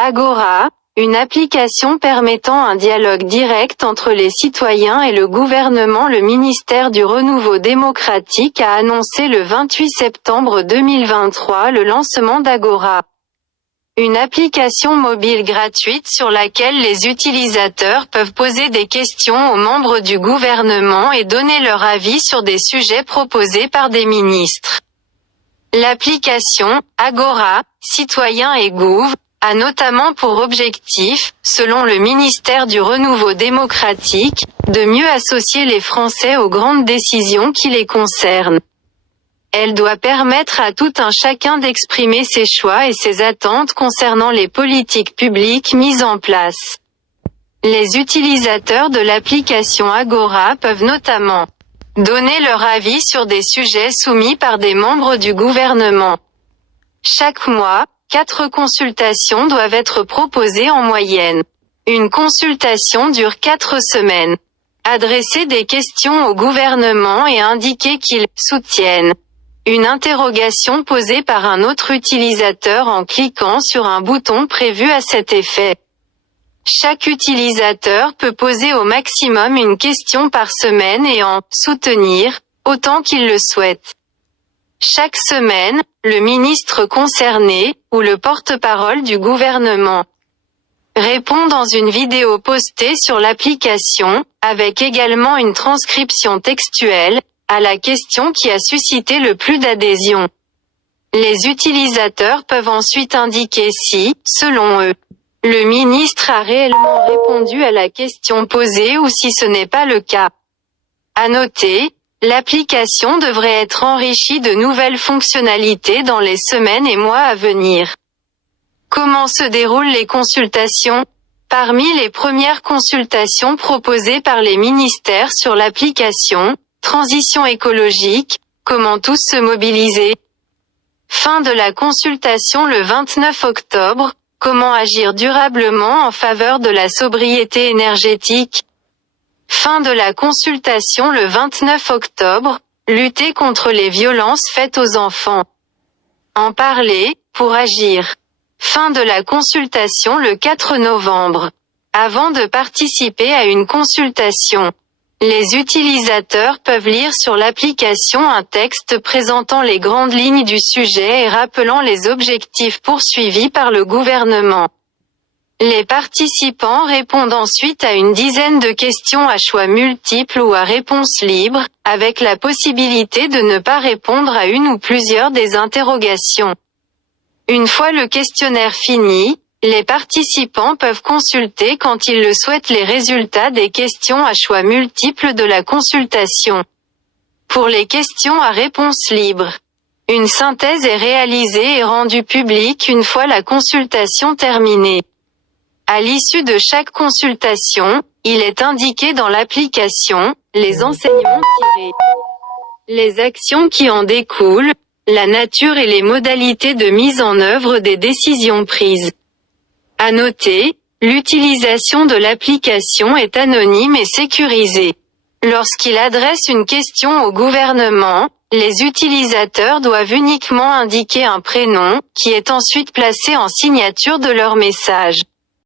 Agora, une application permettant un dialogue direct entre les citoyens et le gouvernement. Le ministère du Renouveau démocratique a annoncé le 28 septembre 2023 le lancement d'Agora. Une application mobile gratuite sur laquelle les utilisateurs peuvent poser des questions aux membres du gouvernement et donner leur avis sur des sujets proposés par des ministres. L'application Agora, Citoyens et Gouv, a notamment pour objectif, selon le ministère du Renouveau démocratique, de mieux associer les Français aux grandes décisions qui les concernent. Elle doit permettre à tout un chacun d'exprimer ses choix et ses attentes concernant les politiques publiques mises en place. Les utilisateurs de l'application Agora peuvent notamment donner leur avis sur des sujets soumis par des membres du gouvernement. Chaque mois, 4 consultations doivent être proposées en moyenne. Une consultation dure 4 semaines. Adresser des questions au gouvernement et indiquer qu'ils soutiennent une interrogation posée par un autre utilisateur en cliquant sur un bouton prévu à cet effet. Chaque utilisateur peut poser au maximum une question par semaine et en soutenir autant qu'il le souhaite. Chaque semaine, le ministre concerné, ou le porte-parole du gouvernement, répond dans une vidéo postée sur l'application, avec également une transcription textuelle, à la question qui a suscité le plus d'adhésion. Les utilisateurs peuvent ensuite indiquer si, selon eux, le ministre a réellement répondu à la question posée ou si ce n'est pas le cas. À noter, l'application devrait être enrichie de nouvelles fonctionnalités dans les semaines et mois à venir. Comment se déroulent les consultations ? Parmi les premières consultations proposées par les ministères sur l'application, transition écologique, comment tous se mobiliser ? Fin de la consultation le 29 octobre, comment agir durablement en faveur de la sobriété énergétique ? Fin de la consultation le 29 octobre, lutter contre les violences faites aux enfants. En parler, pour agir. Fin de la consultation le 4 novembre. Avant de participer à une consultation, les utilisateurs peuvent lire sur l'application un texte présentant les grandes lignes du sujet et rappelant les objectifs poursuivis par le gouvernement. Les participants répondent ensuite à une dizaine de questions à choix multiples ou à réponse libre, avec la possibilité de ne pas répondre à une ou plusieurs des interrogations. Une fois le questionnaire fini, les participants peuvent consulter quand ils le souhaitent les résultats des questions à choix multiples de la consultation. Pour les questions à réponse libre, une synthèse est réalisée et rendue publique une fois la consultation terminée. À l'issue de chaque consultation, il est indiqué dans l'application, les enseignements tirés, les actions qui en découlent, la nature et les modalités de mise en œuvre des décisions prises. À noter, l'utilisation de l'application est anonyme et sécurisée. Lorsqu'il adresse une question au gouvernement, les utilisateurs doivent uniquement indiquer un prénom, qui est ensuite placé en signature de leur message.